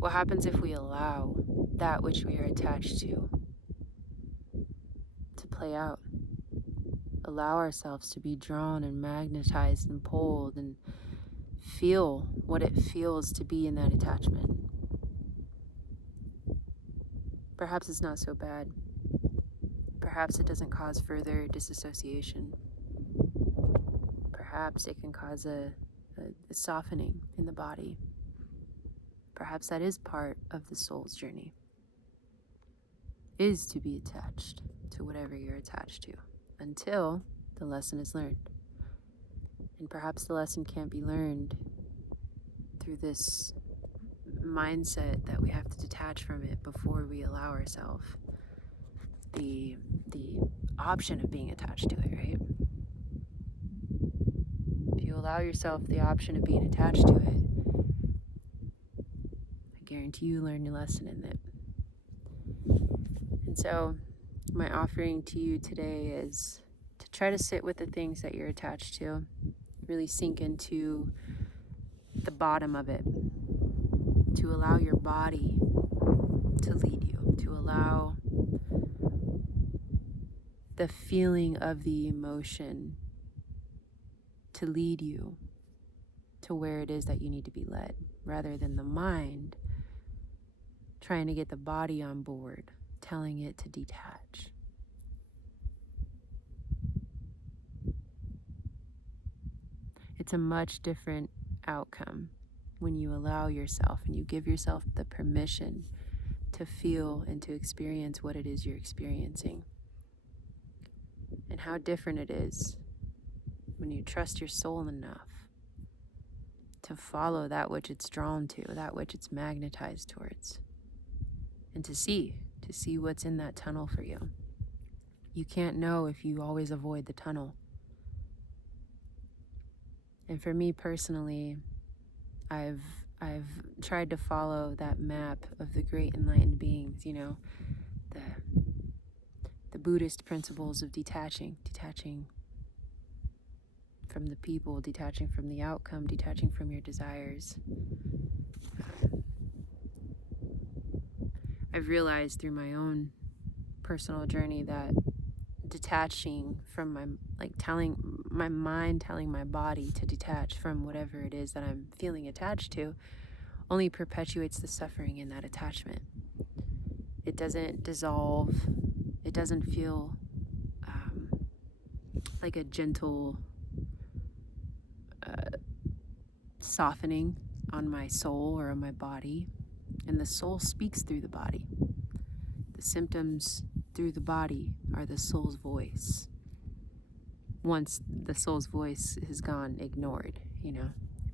What happens if we allow that which we are attached to play out? Allow ourselves to be drawn and magnetized and pulled and feel what it feels to be in that attachment. Perhaps it's not so bad. Perhaps it doesn't cause further disassociation. Perhaps it can cause a softening in the body. Perhaps that is part of the soul's journey, is to be attached to whatever you're attached to until the lesson is learned. And perhaps the lesson can't be learned through this mindset that we have to detach from it before we allow ourselves the option of being attached to it, right? If you allow yourself the option of being attached to it, I guarantee you learn your lesson in it. And so my offering to you today is to try to sit with the things that you're attached to, really sink into the bottom of it, to allow your body to lead you, to allow the feeling of the emotion to lead you to where it is that you need to be led, rather than the mind trying to get the body on board, telling it to detach. It's a much different outcome when you allow yourself and you give yourself the permission to feel and to experience what it is you're experiencing. And how different it is when you trust your soul enough to follow that which it's drawn to, that which it's magnetized towards, and to see what's in that tunnel for you. You can't know if you always avoid the tunnel. And for me personally, I've tried to follow that map of the great enlightened beings, the Buddhist principles of detaching from the people, detaching from the outcome, detaching from your desires. I've realized through my own personal journey that detaching from telling my mind, telling my body to detach from whatever it is that I'm feeling attached to, only perpetuates the suffering in that attachment. It doesn't dissolve. It doesn't feel like a gentle softening on my soul or on my body. And the soul speaks through the body. The symptoms through the body are the soul's voice. Once the soul's voice has gone ignored, it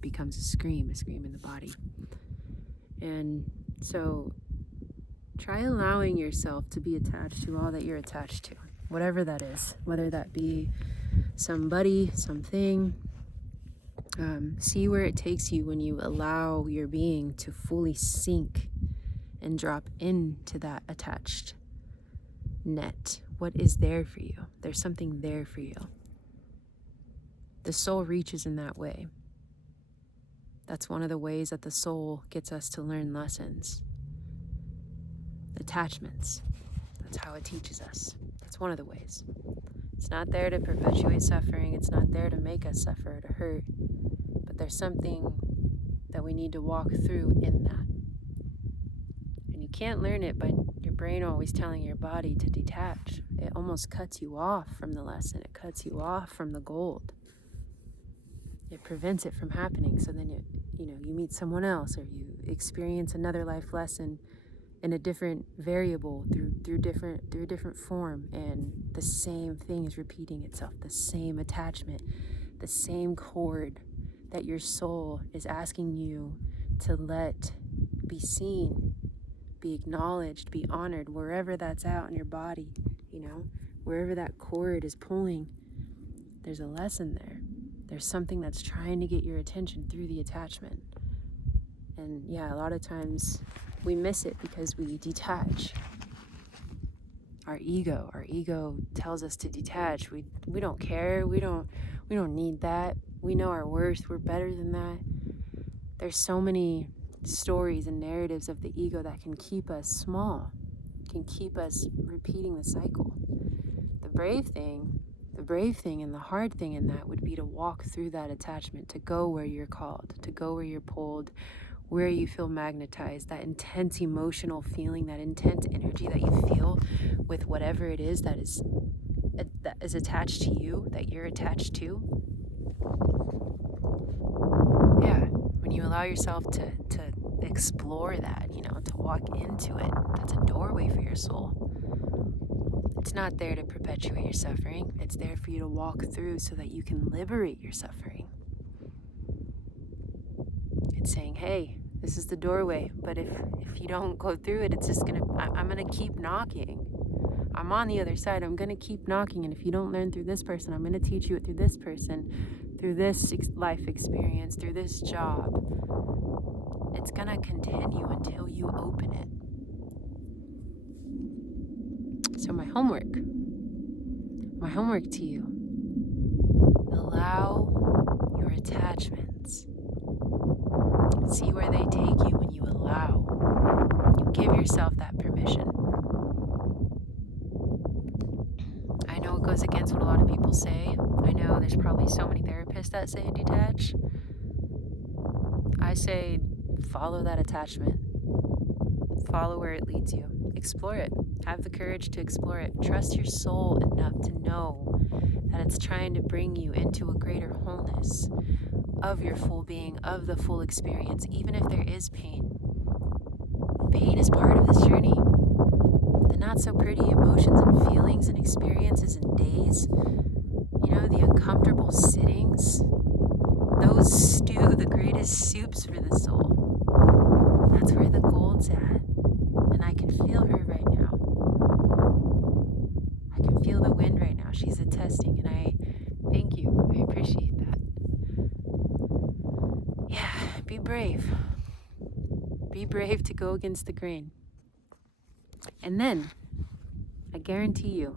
becomes a scream in the body. And so try allowing yourself to be attached to all that you're attached to, whatever that is, whether that be somebody, something. See where it takes you when you allow your being to fully sink and drop into that attached net. What is there for you? There's something there for you. The soul reaches in that way. That's one of the ways that the soul gets us to learn lessons. Attachments. That's how it teaches us. That's one of the ways. It's not there to perpetuate suffering. It's not there to make us suffer or to hurt. But there's something that we need to walk through in that. And you can't learn it by your brain always telling your body to detach. It almost cuts you off from the lesson. It cuts you off from the gold. It prevents it from happening. So then you meet someone else, or you experience another life lesson in a different variable through a different form, and the same thing is repeating itself, the same attachment, the same cord that your soul is asking you to let be seen, be acknowledged, be honored, wherever that's out in your body, wherever that cord is pulling, there's a lesson there. There's something that's trying to get your attention through the attachment. And yeah, a lot of times we miss it because we detach. Our ego tells us to detach. We don't care. We don't need that. We know our worth. We're better than that. There's so many stories and narratives of the ego that can keep us small, can keep us repeating the cycle. The brave thing and the hard thing in that would be to walk through that attachment, to go where you're called, to go where you're pulled, where you feel magnetized, that intense emotional feeling, that intense energy that you feel with whatever it is that is attached to you, that you're attached to. Yeah, when you allow yourself to explore that, to walk into it, that's a doorway for your soul. It's not there to perpetuate your suffering. It's there for you to walk through so that you can liberate your suffering. It's saying, hey, this is the doorway, but if you don't go through it, it's just I'm gonna keep knocking. I'm on the other side. I'm gonna keep knocking, and if you don't learn through this person, I'm gonna teach you it through this person, through this life experience, through this job. It's gonna continue until you open it. So my homework to you: allow your attachments. See where they take you when you allow. You give yourself that permission. I know it goes against what a lot of people say. I know there's probably so many therapists that say detach. I say follow that attachment. Follow where it leads you. Explore it. Have the courage to explore it. Trust your soul enough to know that it's trying to bring you into a greater wholeness of your full being, of the full experience, even if there is pain. Pain is part of this journey. The not so pretty emotions and feelings and experiences and days, the uncomfortable sittings, those stew the greatest soups for the soul. That's where the gold's at. And I can feel her right now. I can feel the wind right now. She's attesting, and I thank you. I appreciate that. Yeah, be brave. Be brave to go against the grain. And then, I guarantee you,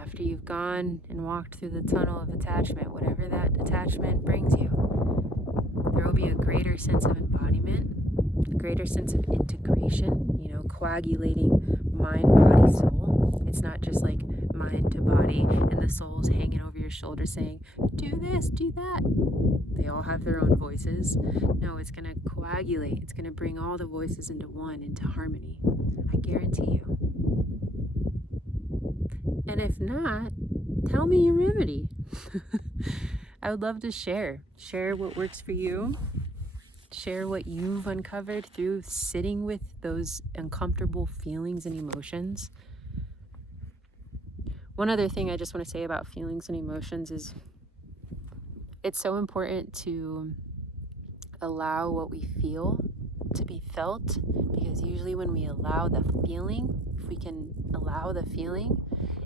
after you've gone and walked through the tunnel of attachment, whatever that attachment brings you, there will be a greater sense of embodiment, a greater sense of integration, coagulating mind, body, soul. It's not just like mind to body and the soul's hanging over your shoulder saying, do this, do that. They all have their own voices. No, it's going to coagulate. It's going to bring all the voices into one, into harmony. I guarantee you. And if not, tell me your remedy. I would love to share what works for you. Share what you've uncovered through sitting with those uncomfortable feelings and emotions. One other thing I just want to say about feelings and emotions is it's so important to allow what we feel to be felt, because usually when we allow the feeling, if we can allow the feeling,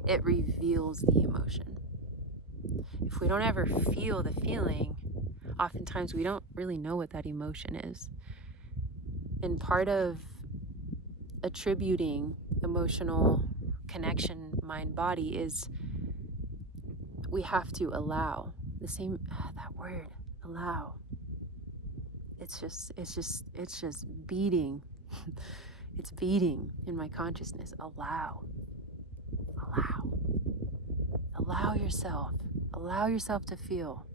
it reveals the emotion. If we don't ever feel the feeling, oftentimes we don't really know what that emotion is. And part of attributing emotional connection, mind, body, is we have to allow. That word, allow. It's just beating. It's beating in my consciousness. Allow yourself to feel.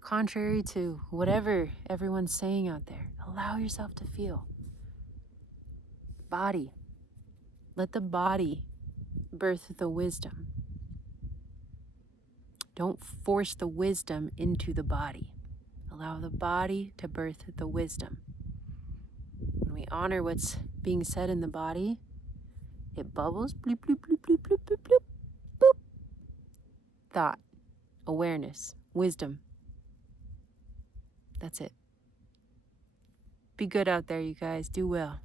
Contrary to whatever everyone's saying out there, allow yourself to feel. Body. Let the body birth the wisdom. Don't force the wisdom into the body. Allow the body to birth the wisdom. When we honor what's being said in the body, it bubbles, bloop, bloop, bloop, bloop, bloop, bloop, bloop, boop. Thought, awareness, wisdom. That's it. Be good out there, you guys. Do well.